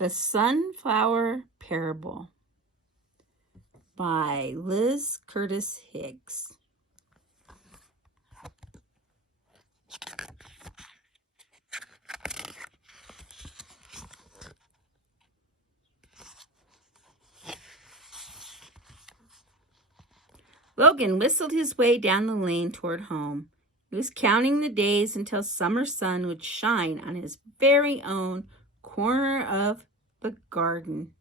The Sunflower Parable by Liz Curtis Higgs. Logan whistled his way down the lane toward home. He was counting the days until summer sun would shine on his very own corner of the garden.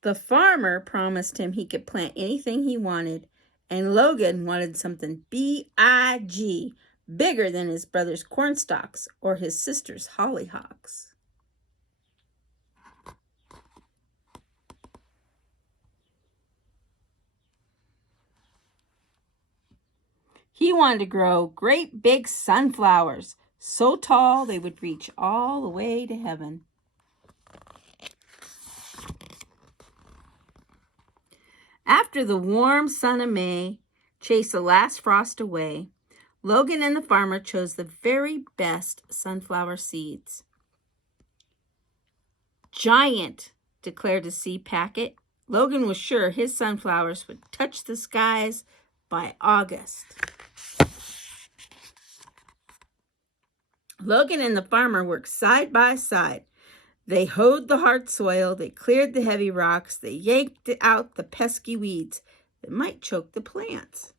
The farmer promised him he could plant anything he wanted, and Logan wanted something big, bigger than his brother's cornstalks or his sister's hollyhocks. He wanted to grow great big sunflowers, so tall they would reach all the way to heaven. After the warm sun of May chased the last frost away, Logan and the farmer chose the very best sunflower seeds. Giant, declared the seed packet. Logan was sure his sunflowers would touch the skies by August. Logan and the farmer worked side by side. They hoed the hard soil, they cleared the heavy rocks, they yanked out the pesky weeds that might choke the plants.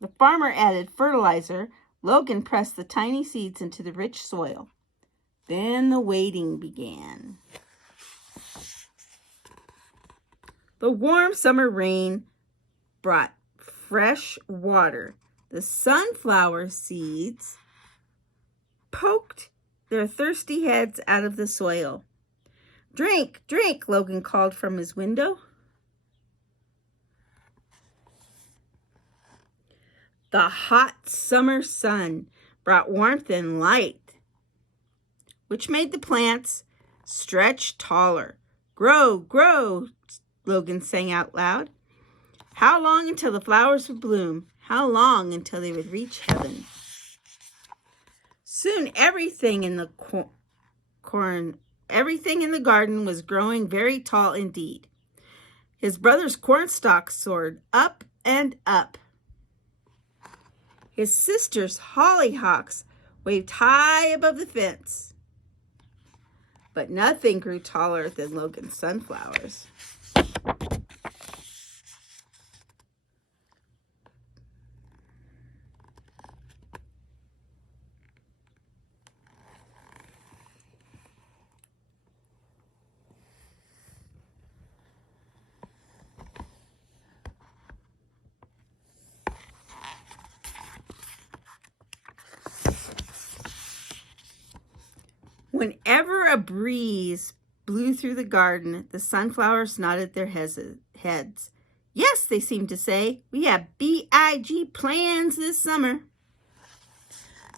The farmer added fertilizer. Logan pressed the tiny seeds into the rich soil. Then the waiting began. The warm summer rain brought fresh water. The sunflower seeds poked their thirsty heads out of the soil. "Drink, drink," Logan called from his window. The hot summer sun brought warmth and light, which made the plants stretch taller. "Grow, grow," Logan sang out loud. How long until the flowers would bloom? How long until they would reach heaven? Soon everything in the garden was growing very tall indeed. His brother's cornstalks soared up and up. His sister's hollyhocks waved high above the fence. But nothing grew taller than Logan's sunflowers. Whenever a breeze blew through the garden, the sunflowers nodded their heads. Yes, they seemed to say, we have big plans this summer.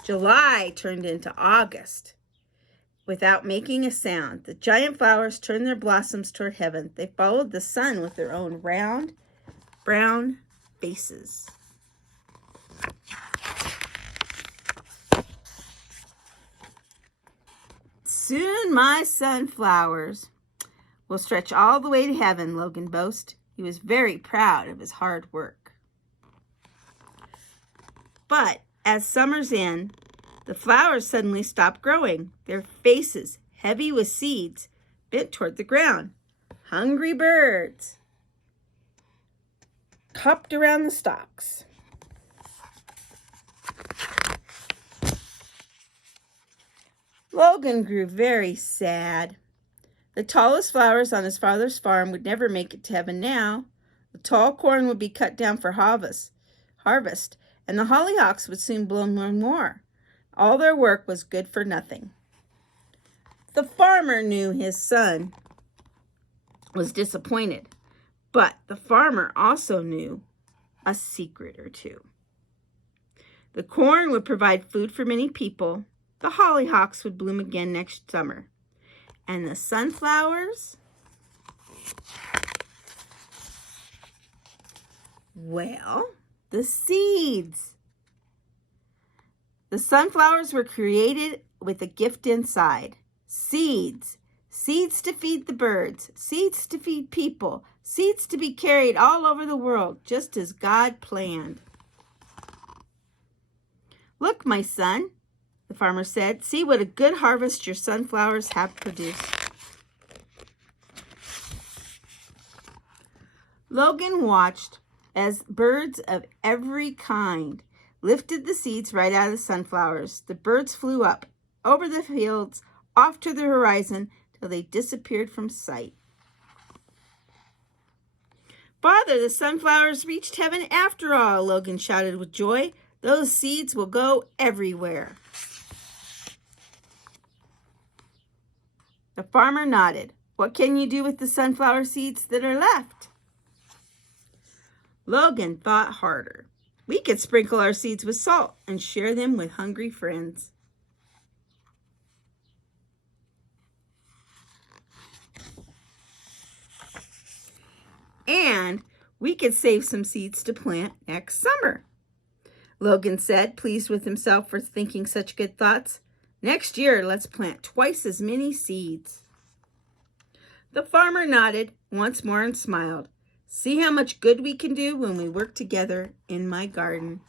July turned into August. Without making a sound, the giant flowers turned their blossoms toward heaven. They followed the sun with their own round, brown faces. Soon my sunflowers will stretch all the way to heaven, Logan boasted. He was very proud of his hard work. But as summer's end, the flowers suddenly stopped growing, their faces, heavy with seeds, bent toward the ground. Hungry birds hopped around the stalks. Logan grew very sad. The tallest flowers on his father's farm would never make it to heaven now. The tall corn would be cut down for harvest, and the hollyhocks would soon bloom more. All their work was good for nothing. The farmer knew his son was disappointed, but the farmer also knew a secret or two. The corn would provide food for many people. The hollyhocks would bloom again next summer. And the sunflowers Well, the seeds. The sunflowers were created with a gift inside. Seeds. Seeds to feed the birds. Seeds to feed people. Seeds to be carried all over the world, just as God planned. Look, my son, the farmer said. See what a good harvest your sunflowers have produced. Logan watched as birds of every kind lifted the seeds right out of the sunflowers. The birds flew up, over the fields, off to the horizon, till they disappeared from sight. Father, the sunflowers reached heaven after all, Logan shouted with joy. Those seeds will go everywhere. The farmer nodded. What can you do with the sunflower seeds that are left? Logan thought harder. We could sprinkle our seeds with salt and share them with hungry friends. And we could save some seeds to plant next summer, Logan said, pleased with himself for thinking such good thoughts. Next year, let's plant twice as many seeds. The farmer nodded once more and smiled. See how much good we can do when we work together in my garden.